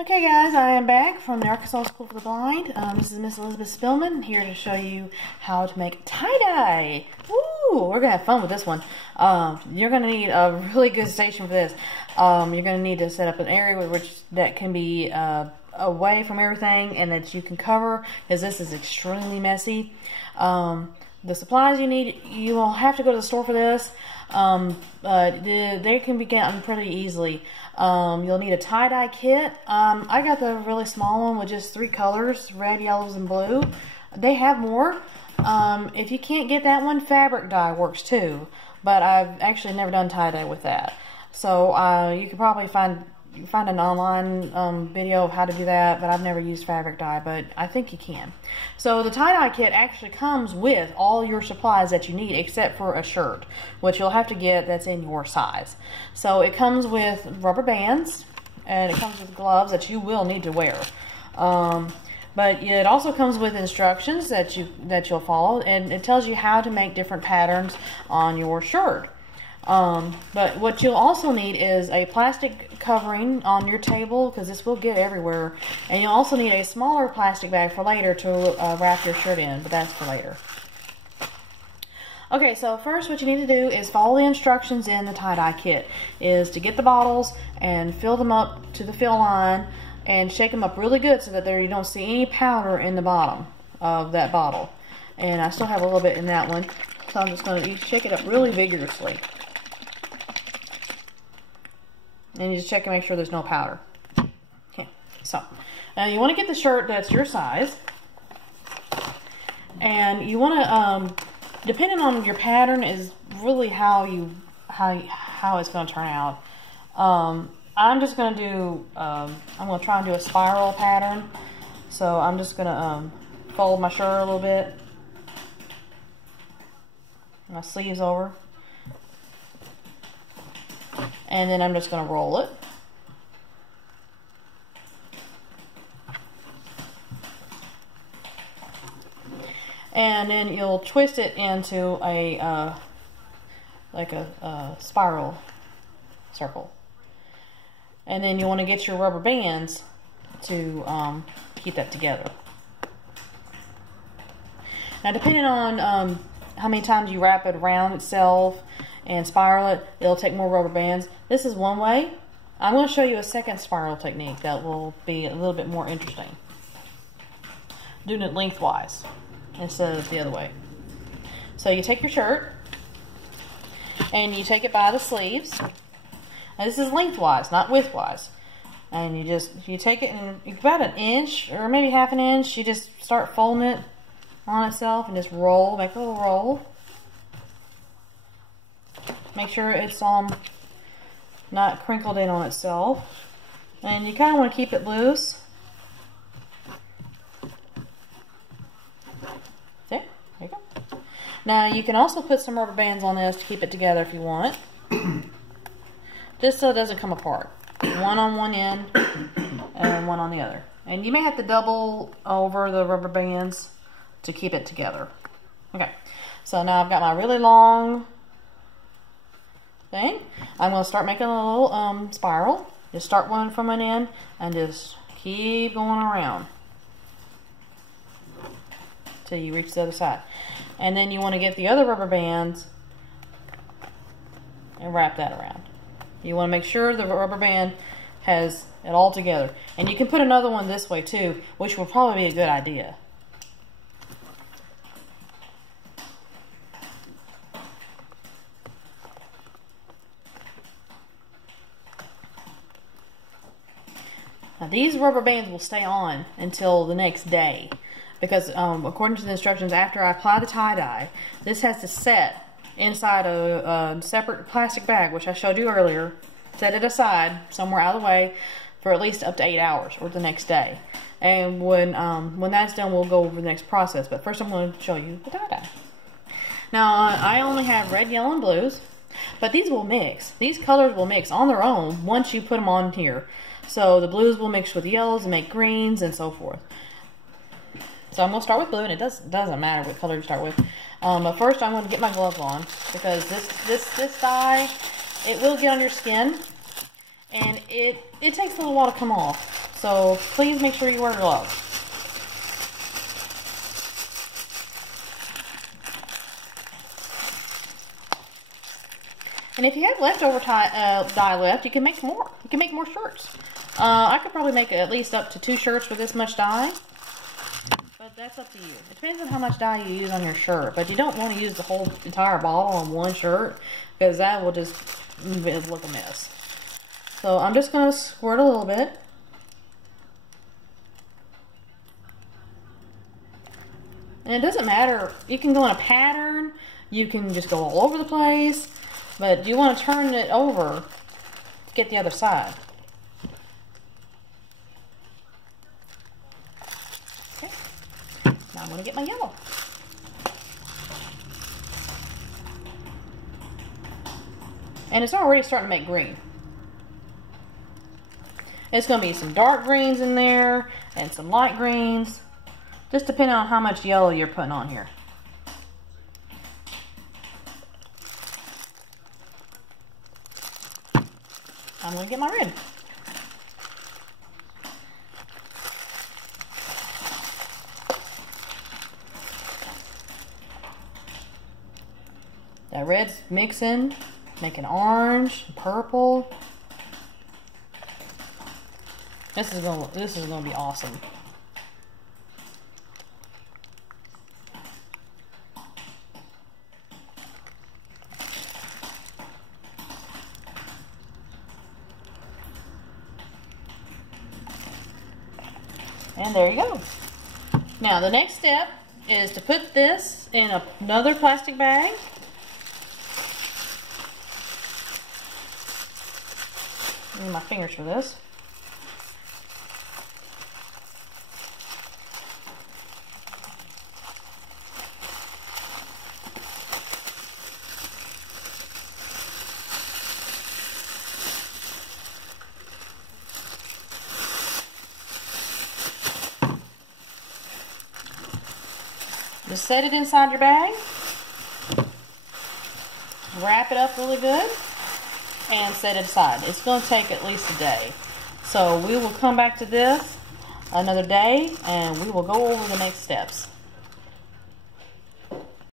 Okay guys, I am back from the Arkansas School for the Blind. This is Miss Elizabeth Spilman here to show you how to make tie-dye. Woo! We're going to have fun with this one. You're going to need a really good station for this. You're going to need to set up an area that can be away from everything and that you can cover, because this is extremely messy. The supplies you need, you will have to go to the store for this. They can be gotten pretty easily. You'll need a tie-dye kit. I got the really small one with just 3 colors, red, yellows, and blue. They have more. If you can't get that one, fabric dye works too, but I've actually never done tie-dye with that. So you can probably find an online video of how to do that, but I've never used fabric dye, but I think you can. So the tie-dye kit actually comes with all your supplies that you need except for a shirt, which you'll have to get that's in your size. So it comes with rubber bands, and it comes with gloves that you will need to wear. But it also comes with instructions that you'll follow, and it tells you how to make different patterns on your shirt. But what you'll also need is a plastic covering on your table, because this will get everywhere, and you'll also need a smaller plastic bag for later to wrap your shirt in, but that's for later. Okay, so first what you need to do is follow the instructions in the tie-dye kit, is to get the bottles and fill them up to the fill line and shake them up really good so that you don't see any powder in the bottom of that bottle. And I still have a little bit in that one, so I'm just going to shake it up really vigorously. And you just check and make sure there's no powder. Okay, so now you want to get the shirt that's your size, and you want to, depending on your pattern, is really how it's going to turn out. I'm just going to do, I'm going to try and do a spiral pattern. So I'm just going to fold my shirt a little bit, my sleeves over. And then I'm just going to roll it. And then you'll twist it into a like a spiral circle. And then you want to get your rubber bands to keep that together. Now, depending on how many times you wrap it around itself and spiral it, it'll take more rubber bands. This is one way. I'm going to show you a second spiral technique that will be a little bit more interesting. Doing it lengthwise instead of the other way. So you take your shirt and you take it by the sleeves. Now this is lengthwise, not widthwise. And you take it and about an inch or maybe half an inch, you just start folding it on itself and just roll, make a little roll. Make sure it's not crinkled in on itself. And you kind of want to keep it loose. There you go. Now you can also put some rubber bands on this to keep it together if you want. Just so it doesn't come apart. One on one end and one on the other. And you may have to double over the rubber bands to keep it together. Okay, so now I've got my really long thing. I'm going to start making a little spiral. Just start one from an end and just keep going around till you reach the other side. And then you want to get the other rubber bands and wrap that around. You want to make sure the rubber band has it all together. And you can put another one this way too, which will probably be a good idea. Now these rubber bands will stay on until the next day, because according to the instructions, after I apply the tie-dye, this has to set inside a separate plastic bag, which I showed you earlier. Set it aside somewhere out of the way for at least up to 8 hours or the next day. And when that's done, we'll go over the next process. But first I'm going to show you the tie-dye. Now I only have red, yellow, and blues, but these will mix. These colors will mix on their own once you put them on here. So the blues will mix with yellows and make greens and so forth. So I'm going to start with blue, and it doesn't matter what color you start with. But first I'm going to get my gloves on, because this dye, it will get on your skin, and it takes a little while to come off. So please make sure you wear gloves. And if you have leftover dye left, you can make more. You can make more shirts. I could probably make at least up to 2 shirts with this much dye. But that's up to you. It depends on how much dye you use on your shirt. But you don't want to use the whole entire bottle on one shirt, because that will just look a mess. So I'm just going to squirt a little bit. And it doesn't matter. You can go in a pattern. You can just go all over the place. But you want to turn it over to get the other side. Okay. Now I'm going to get my yellow. And it's already starting to make green. It's going to be some dark greens in there and some light greens. Just depending on how much yellow you're putting on here. I'm going to get my red. That red's mixing, making orange, purple. This is going to be awesome. And there you go. Now the next step is to put this in another plastic bag. I need my fingers for this. Just set it inside your bag, wrap it up really good, and set it aside. It's going to take at least a day. So we will come back to this another day, and we will go over the next steps.